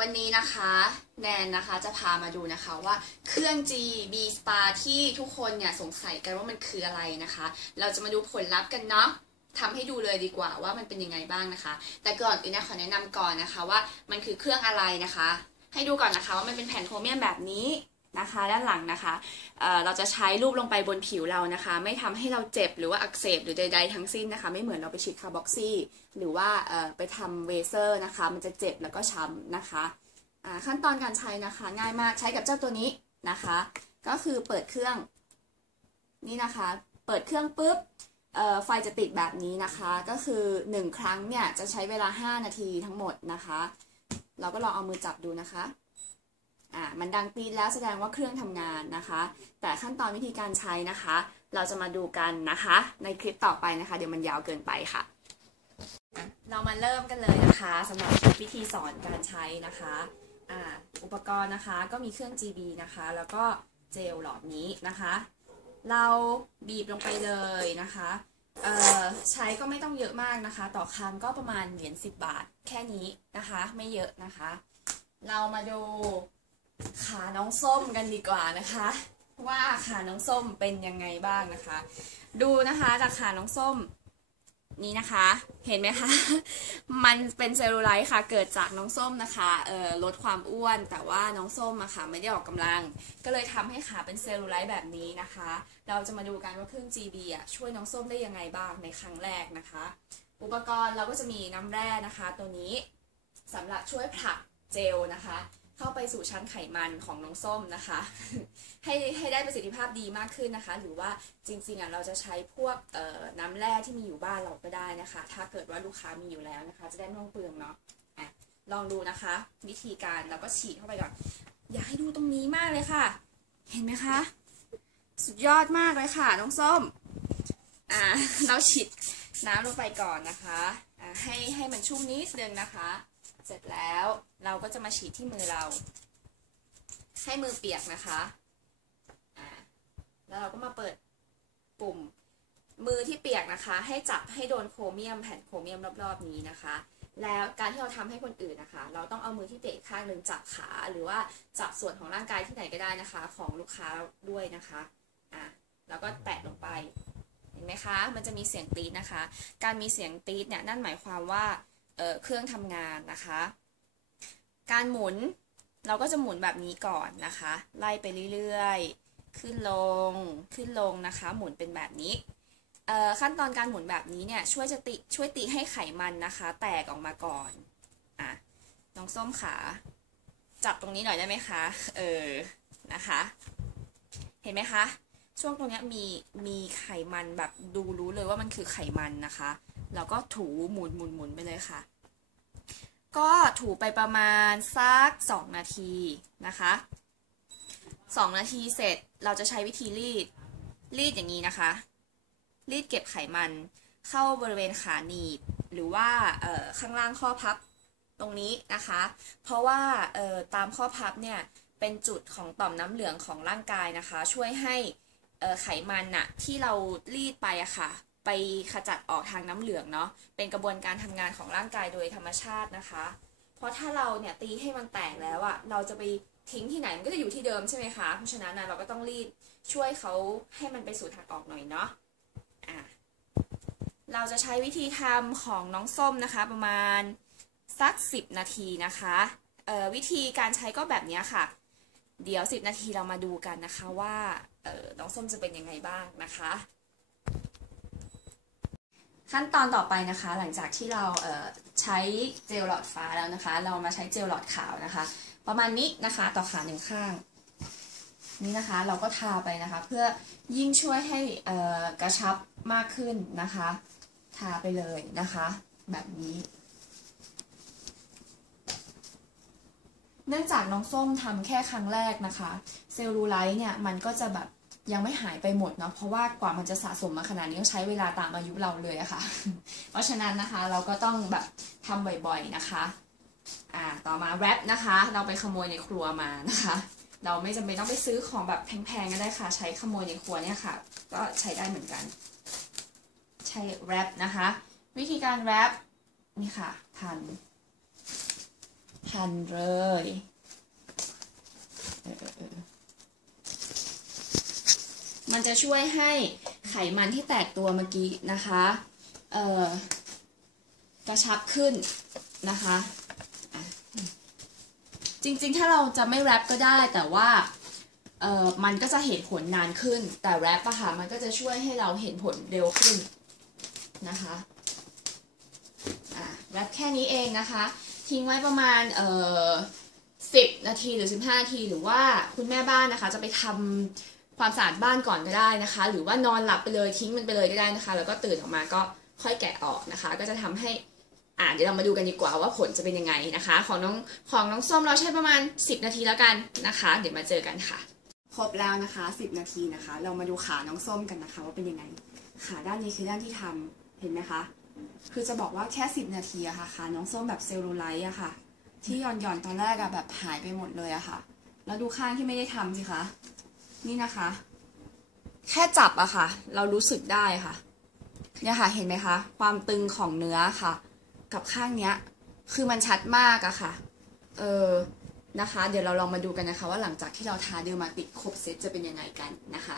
วันนี้นะคะแนนนะคะจะพามาดูนะคะว่าเครื่อง G B Spa ที่ทุกคนเนี่ยสงสัยกันว่ามันคืออะไรนะคะ เราจะมาดูผลลัพธ์กันเนาะทำให้ดูเลยดีกว่าว่ามันเป็นยังไงบ้างนะคะ แต่ก่อนอื่นนะขอแนะนำก่อนนะคะว่ามันคือเครื่องอะไรนะคะ ให้ดูก่อนนะคะว่ามันเป็นแผ่นโครเมียมแบบนี้ นะคะด้านหลังนะคะเเราจะใช้รูปลงไปบนผิวเรานะคะ ไม่ทำให้เราเจ็บหรือว่าอักเสบหรือใดๆทั้งสิ้นนะคะ ไม่เหมือนเราไปฉีดคาร์บอกซี่ หรือว่าไปทำเวเซอร์นะคะ มันจะเจ็บแล้วก็ช้ำนะคะขั้นตอนการใช้นะคะง่ายมากใช้กับเจ้าตัวนี้นะคะ ก็คือเปิดเครื่องนี่นะคะ เปิดเครื่องปุ๊บไฟจะติดแบบนี้นะคะ ก็คือ 1 ครั้งเนี่ยจะใช้เวลา 5 นาทีทั้งหมดนะคะ เราก็ลองเอามือจับดูนะคะ อ่ามันดังปีดแล้วแสดงว่าเครื่องทำงานนะคะ แต่ขั้นตอนวิธีการใช้นะคะ เราจะมาดูกันนะคะ ในคลิปต่อไปนะคะ เดี๋ยวมันยาวเกินไปค่ะ เรามาเริ่มกันเลยนะคะสำหรับวิธีสอนการใช้นะคะอ่าอุปกรณ์นะคะก็มีเครื่อง GB นะคะ แล้วก็เจลหลอดนี้นะคะ เราบีบลงไปเลยนะคะเอ่อใช้ก็ไม่ต้องเยอะมากนะคะ ต่อครั้งก็ประมาณเหรียญ10 บาทแค่นี้นะคะ ไม่เยอะนะคะ เรามาดู ขาน้องส้มกันดีกว่านะคะ ว่าขาน้องส้มเป็นยังไงบ้างนะคะ ดูนะคะจากขาน้องส้มนี่นะคะ เห็นไหมคะ มันเป็นเซลลูไลท์ค่ะ เกิดจากน้องส้มนะคะ เอ่อ ลดความอ้วน แต่ว่าน้องส้มอะค่ะไม่ได้ออกกำลัง ก็เลยทำให้ขาเป็นเซลลูไลท์แบบนี้นะคะ เราจะมาดูกันว่าเครื่อง GB อะช่วยน้องส้มได้ยังไงบ้างในครั้งแรกนะคะ อุปกรณ์เราก็จะมีน้ำแร่นะคะ ตัวนี้สำหรับช่วยผลักเจลนะคะ เข้าไปสู่ชั้นไขมันของน้องส้มนะคะ ให้ให้ได้ประสิทธิภาพดีมากขึ้นนะคะ หรือว่าจริงๆอะเราจะใช้พวกน้ำแร่ที่มีอยู่บ้านเราก็ได้นะคะ ถ้าเกิดว่าลูกค้ามีอยู่แล้วนะคะ จะได้ไม่ต้องเปลืองเนาะอะลองดูนะคะ วิธีการเราก็ฉีดเข้าไปก่อน อยากให้ดูตรงนี้มากเลยค่ะ เห็นไหมคะ สุดยอดมากเลยค่ะน้องส้มอ่าเราฉีดน้ำลงไปก่อนนะคะอ่าให้ให้มันชุ่มนิดนึงนะคะ สร็จแล้วเราก็จะมาฉีดที่มือเรา ให้มือเปียกนะคะอ่าแล้วเราก็มาเปิดปุ่มมือที่เปียกนะคะ ให้จับให้โดนโครเมียมแผ่นโครเมียมรอบๆนี้นะคะ แล้วการที่เราทำให้คนอื่นนะคะ เราต้องเอามือที่เปียกข้างหนึ่งจับขาหรือว่าจับส่วนของร่างกายที่ไหนก็ได้นะคะ ของลูกค้าด้วยนะคะอะแล้วก็แตะลงไปเห็นไหมคะ มันจะมีเสียงตีดนะคะ การมีเสียงตีดเนี่ยนั่นหมายความว่า เครื่องทำงานนะคะ การหมุนเราก็จะหมุนแบบนี้ก่อนนะคะ ไล่ไปเรื่อยๆ ขึ้นลงขึ้นลงนะคะ หมุนเป็นแบบนี้ขั้นตอนการหมุนแบบนี้เนี่ยช่วยจะติช่วยตีให้ไขมันนะคะ แตกออกมาก่อนอะน้องส้มขาจับตรงนี้หน่อยได้ไหมคะเออนะคะ เห็นไหมคะ ช่วงตรงนี้มีมีไขมันแบบดูรู้เลยว่ามันคือไขมันนะคะ แล้วก็ถูหมุนหมุนหมุนไปเลยค่ะ ก็ถูไปประมาณสัก 2 นาทีนะคะ 2 นาทีเสร็จเราจะใช้วิธีรีด รีดอย่างนี้นะคะ รีดเก็บไขมันเข้าบริเวณขาหนีบ หรือว่าข้างล่างข้อพับตรงนี้นะคะ เพราะว่าตามข้อพับเนี่ยเป็นจุดของต่อมน้ำเหลืองของร่างกายนะคะ ช่วยให้ไขมันน่ะที่เรารีดไปอะค่ะ ไปขจัดออกทางน้ำเหลืองเนาะเป็นกระบวนการทำงานของร่างกายโดยธรรมชาตินะคะ เพราะถ้าเราเนี่ยตีให้มันแตกแล้วอะเราจะไปทิ้งที่ไหนมันก็จะอยู่ที่เดิมใช่ไหมคะเพราะฉะนั้นเราก็ต้องรีดช่วยเขาให้มันไปสู่ทางออกหน่อยเนาะอะเราจะใช้วิธีทำของน้องส้มนะคะ ประมาณสักสิบนาทีนะคะเอ่อวิธีการใช้ก็แบบนี้ค่ะ เดี๋ยวสิบนาทีเรามาดูกันนะคะว่าเอ่อน้องส้มจะเป็นยังไงบ้างนะคะ ขั้นตอนต่อไปนะคะ หลังจากที่เราใช้เจลหลอดฟ้าแล้วนะคะ เรามาใช้เจลหลอดขาวนะคะ ประมาณนี้นะคะต่อขาหนึ่งข้าง นี่นะคะเราก็ทาไปนะคะ เพื่อยิ่งช่วยให้กระชับมากขึ้นนะคะ ทาไปเลยนะคะ แบบนี้ เนื่องจากน้องส้มทำแค่ครั้งแรกนะคะ เซลลูไลท์เนี่ยมันก็จะแบบ ยังไม่หายไปหมดเนาะเพราะว่ากว่ามันจะสะสมมาขนาดนี้ต้องใช้เวลาตามอายุเราเลยอะคะ่ะ เพราะฉะนั้นนะคะเราก็ต้องแบบทำบ่อยๆนะคะอ่าต่อมาแรปนะคะ เราไปขโมยในครัวมานะคะ เราไม่จำเป็นต้องไปซื้อของแบบแพงๆก็ได้ค่ะ ใช้ขโมยในครัวเนี่ยค่ะ ก็ใช้ได้เหมือนกัน ใช้แรปนะคะ วิธีการแรปนี่ค่ะทันพันเลยเออเออ มันจะช่วยให้ไขมันที่แตกตัวเมื่อกี้นะคะเอ่อกระชับขึ้นนะคะจริงๆ ถ้าเราจะไม่แรปก็ได้แต่ว่าเอ่อมันก็จะเห็นผลนานขึ้น แต่แรปอะค่ะมันก็จะช่วยให้เราเห็นผลเร็วขึ้นนะคะอะแรปแค่นี้เองนะคะ ทิ้งไว้ประมาณเอ่อสิบนาทีหรือ 15 นาทีหรือว่าคุณแม่บ้านนะคะ จะไปทำ ความสะอาดบ้านก่อนก็ได้นะคะ หรือว่านอนหลับไปเลยทิ้งมันไปเลยก็ได้นะคะ แล้วก็ตื่นออกมาก็ค่อยแกะออกนะคะ ก็จะทำให้อ่าเดี๋ยวเรามาดูกันดีกว่าว่าผลจะเป็นยังไงนะคะ ของน้องของน้องส้มเราใช้ประมาณ 10 นาทีแล้วกันนะคะ เดี๋ยวมาเจอกันค่ะ ครบแล้วนะคะ 10 นาทีนะคะ เรามาดูขาน้องส้มกันนะคะ ว่าเป็นยังไงขาด้านนี้คือด้านที่ทำเห็นไหมคะ คือจะบอกว่าแค่ 10 นาทีอะค่ะขาน้องส้มแบบเซลลูไลท์อะค่ะ ที่หย่อนหย่อนๆตอนแรกอะแบบหายไปหมดเลยอะค่ะ แล้วดูข้างที่ไม่ได้ทำสิคะ นี่นะคะ แค่จับอะค่ะ เรารู้สึกได้ค่ะ เนี่ยค่ะ เห็นไหมคะ ความตึงของเนื้อค่ะ กับข้างเนี้ย คือมันชัดมากอะค่ะ เออนะคะ เดี๋ยวเราลองมาดูกันนะคะ ว่าหลังจากที่เราทาเดอร์มาติกครบเซตจะเป็นยังไงกันนะคะ